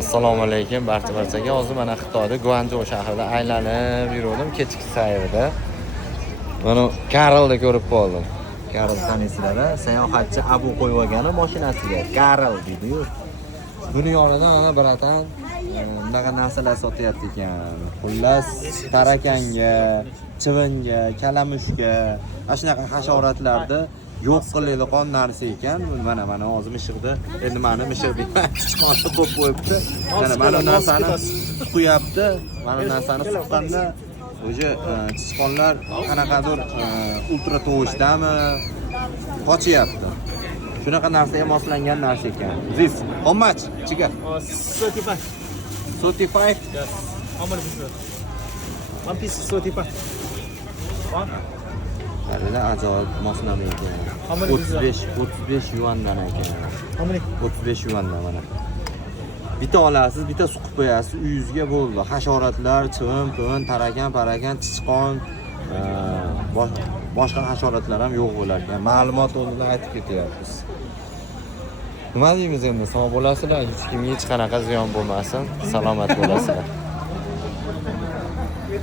Assalomu alaykum barchaga. Hozir mana Xitoyda Guanchjou shahrida aylanib yurdim kechki sayrida. Mana Karlni ko'rib qoldim. Karl tanisizlar, sayohatchi Abu qo'yib olgan mashinasiga. Karl deydi-yu. Buni yonidan ana biratan bunaqa narsalar sotyapti ekan. Xullas, tarakanga, chivinga, kalamushga, ana shunaqa hasharotlarni yo'q qiladigan narsa ekan. Mana hozir mishiqda. Endi meni mishiq deyman. Chiqmoqchi bo'lib qo'yibdi. Mana narsani qo'yapti. Mana narsani suqqanda o'sha chiqonlar qanaqadir ultra tovushdami qochyapti. Shunaqa narsaga moslangan narsa ekan. This how much? Chiga? 35. 35. Yes. How much is it? One piece is 35. One? Qarada ajoyib moslamaydi. 35 yuandan ekan. How many? 35 yuandan mana. Bitta olasiz, bitta suqib qo'yasiz, uyingizga bo'ldi. Hasharotlar, chivin, tarakan, chichqon, boshqa hasharotlar ham yo'q bo'lar ekan. Ma'lumot o'rnida aytib ketyapmiz. Nima deymiz endi? Sog' bo'lasizlar, hech kimga hech qanaqa ziyon bo'lmasin, salomat bo'lasizlar.